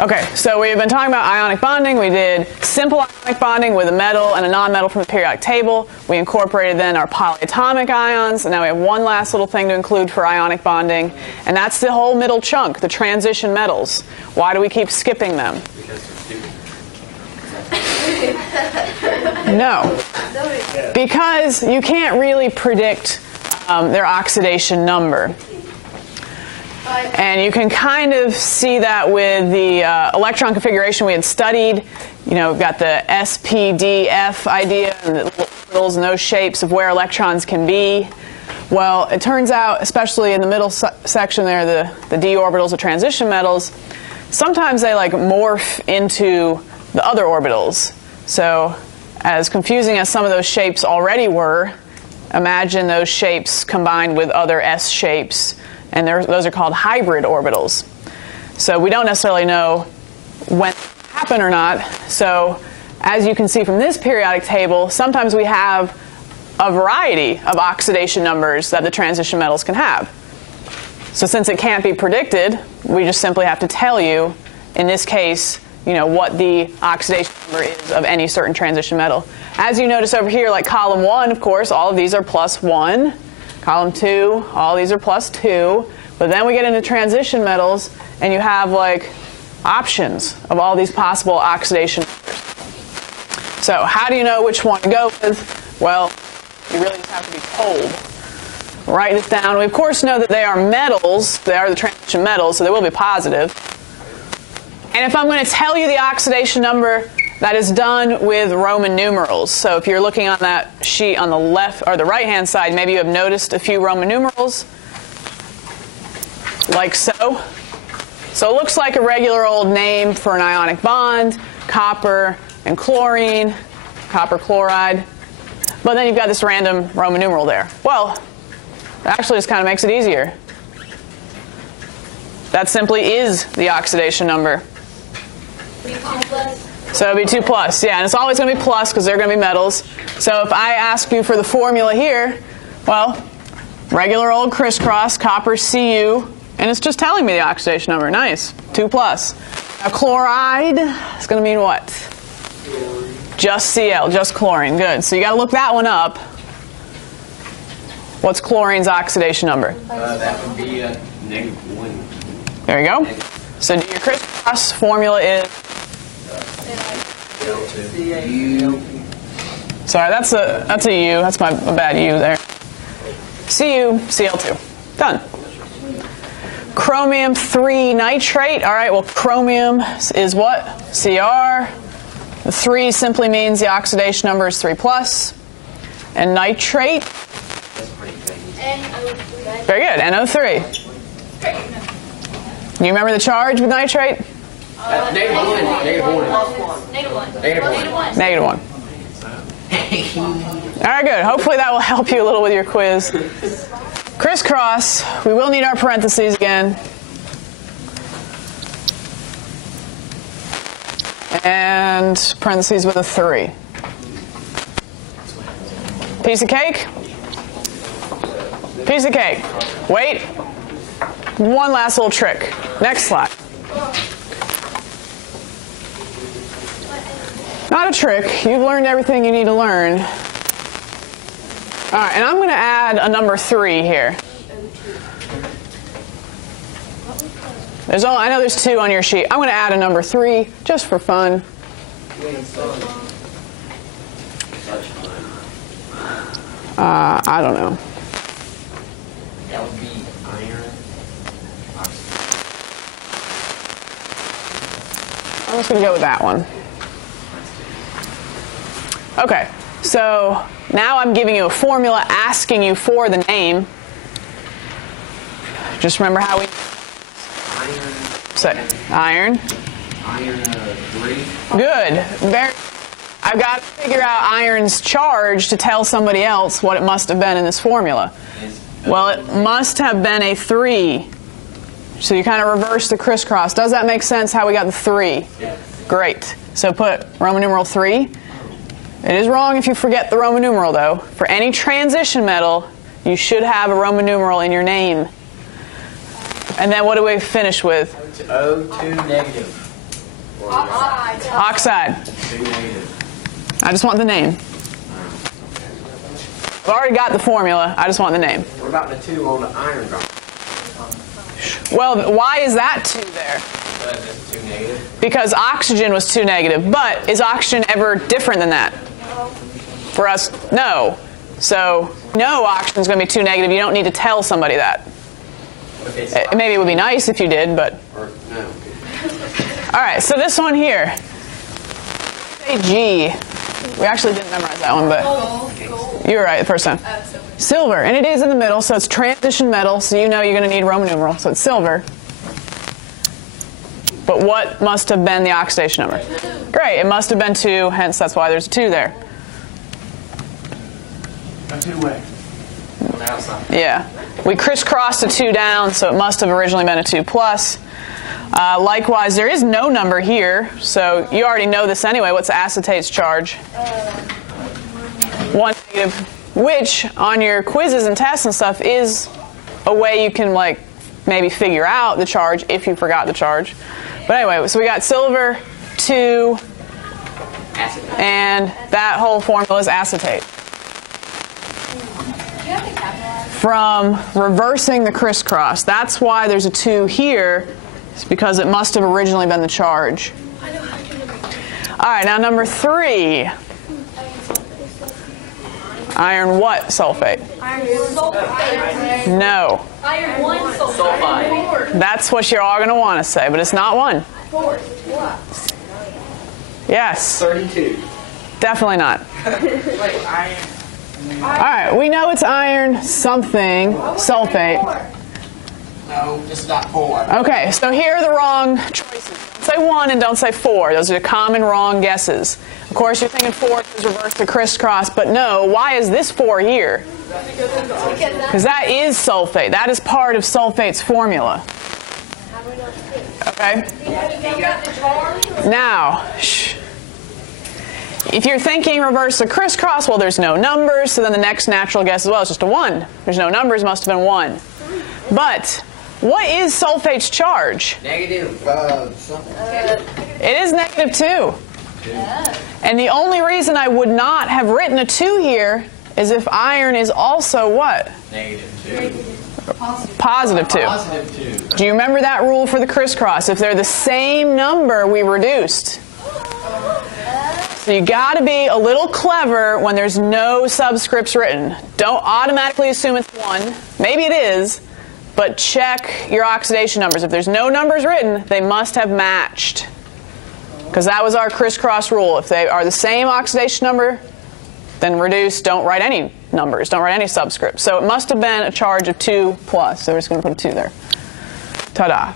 Okay, so we've been talking about ionic bonding. We did simple ionic bonding with a metal and a nonmetal from the periodic table. We incorporated then our polyatomic ions, and now we have one last little thing to include for ionic bonding, and that's the whole middle chunk, the transition metals. Why do we keep skipping them? No, because you can't really predict their oxidation number. And you can kind of see that with the electron configuration we had studied. You know, we've got the S, P, D, F idea and the little orbitals and those shapes of where electrons can be. Well, it turns out, especially in the middle section there, the d orbitals, the transition metals, sometimes they like morph into the other orbitals. So as confusing as some of those shapes already were, imagine those shapes combined with other S shapes. And those are called hybrid orbitals. So we don't necessarily know when it will happen or not. So as you can see from this periodic table, sometimes we have a variety of oxidation numbers that the transition metals can have. So since it can't be predicted, we just simply have to tell you, in this case, you know, what the oxidation number is of any certain transition metal. As you notice over here, like column 1, of course, all of these are +1. Column 2, all these are +2. But then we get into transition metals, and you have like options of all these possible oxidation numbers. So how do you know which one to go with? Well, you really just have to be told. Write this down. We of course know that they are metals. They are the transition metals, so they will be positive. And if I'm going to tell you the oxidation number, that is done with Roman numerals. So if you're looking on that sheet on the left or the right-hand side, maybe you have noticed a few Roman numerals, like so. So it looks like a regular old name for an ionic bond, copper and chlorine, copper chloride. But then you've got this random Roman numeral there. Well, that actually just kind of makes it easier. That simply is the oxidation number. So it would be 2+, yeah, and it's always going to be plus because they're going to be metals. So if I ask you for the formula here, well, regular old crisscross, copper Cu, and it's just telling me the oxidation number. Nice, 2+. Now chloride is going to mean what? Just Cl, just chlorine, good. So you got to look that one up. What's chlorine's oxidation number? That would be -1. There you go. So do your crisscross formula is? Sorry, that's a U. That's my bad U there. Cu, Cl2. Done. Chromium 3 nitrate. All right, well, chromium is what? Cr. The 3 simply means the oxidation number is 3+. And nitrate? Very good, NO3. Do you remember the charge with nitrate? -1. All right, good. Hopefully that will help you a little with your quiz. Crisscross, we will need our parentheses again. And parentheses with a 3. Piece of cake? Piece of cake. Wait. One last little trick. Next slide. Not a trick. You've learned everything you need to learn. All right, and I'm going to add a number 3 here. I know there's 2 on your sheet. I'm going to add a number 3 just for fun. I don't know. That would be iron. I'm just going to go with that one. Okay, so now I'm giving you a formula asking you for the name. Just remember how we say iron. Iron 3. Good. I've got to figure out iron's charge to tell somebody else what it must have been in this formula. Well, it must have been a 3. So you kind of reverse the crisscross. Does that make sense how we got the 3? Yeah. Great. So put Roman numeral 3. It is wrong if you forget the Roman numeral, though. For any transition metal, you should have a Roman numeral in your name. And then what do we finish with? O2 negative. Oxide. 2 negative. I just want the name. I've already got the formula. I just want the name. What about the 2 on the iron drum? Well, why is that 2 there? That's 2 negative. Because oxygen was 2 negative. But is oxygen ever different than that? For us, no. So no, oxygen is going to be 2 negative. You don't need to tell somebody that. Maybe it would be nice if you did, but. Or, no. All right, so this one here. Say G. We actually didn't memorize that one, but you were right the first time. Silver, and it is in the middle, so it's transition metal, so you know you're going to need Roman numeral, so it's silver. But what must have been the oxidation number? Great, it must have been 2, hence that's why there's a 2 there. A 2-way. On the outside. Yeah, we crisscrossed a 2 down, so it must have originally been a 2 plus. Likewise, there is no number here, so you already know this anyway. What's acetate's charge? 1 negative, which on your quizzes and tests and stuff is a way you can like maybe figure out the charge if you forgot the charge. But anyway, so we got silver, 2, Acetate. and that whole formula is acetate. From reversing the crisscross, that's why there's a 2 here. It's because it must have originally been the charge. All right, now number 3. Iron what sulfate? Iron sulfate. No. Iron 1 sulfate. That's what you're all going to want to say, but it's not 1. 4. What? Yes. 32. Definitely not. Wait, iron. All right, we know it's iron something sulfate. No, just not 4. Okay, so here are the wrong choices. Don't say 1 and don't say 4. Those are the common wrong guesses. Of course, you're thinking 4 is reverse the crisscross, but no, why is this 4 here? Because that is sulfate. That is part of sulfate's formula. Okay? Now, shh. If you're thinking reverse the crisscross, well, there's no numbers, so then the next natural guess as well is just a 1. There's no numbers, must have been 1. But what is sulfate's charge? Negative. Something. It is negative 2. And the only reason I would not have written a 2 here is if iron is also what? Negative 2. Positive 2. Positive 2. Do you remember that rule for the crisscross? If they're the same number, we reduced. So you got to be a little clever when there's no subscripts written. Don't automatically assume it's 1. Maybe it is, but check your oxidation numbers. If there's no numbers written, they must have matched. Because that was our crisscross rule. If they are the same oxidation number, then reduce. Don't write any numbers. Don't write any subscripts. So it must have been a charge of 2 plus. So we're just going to put a 2 there. Ta-da.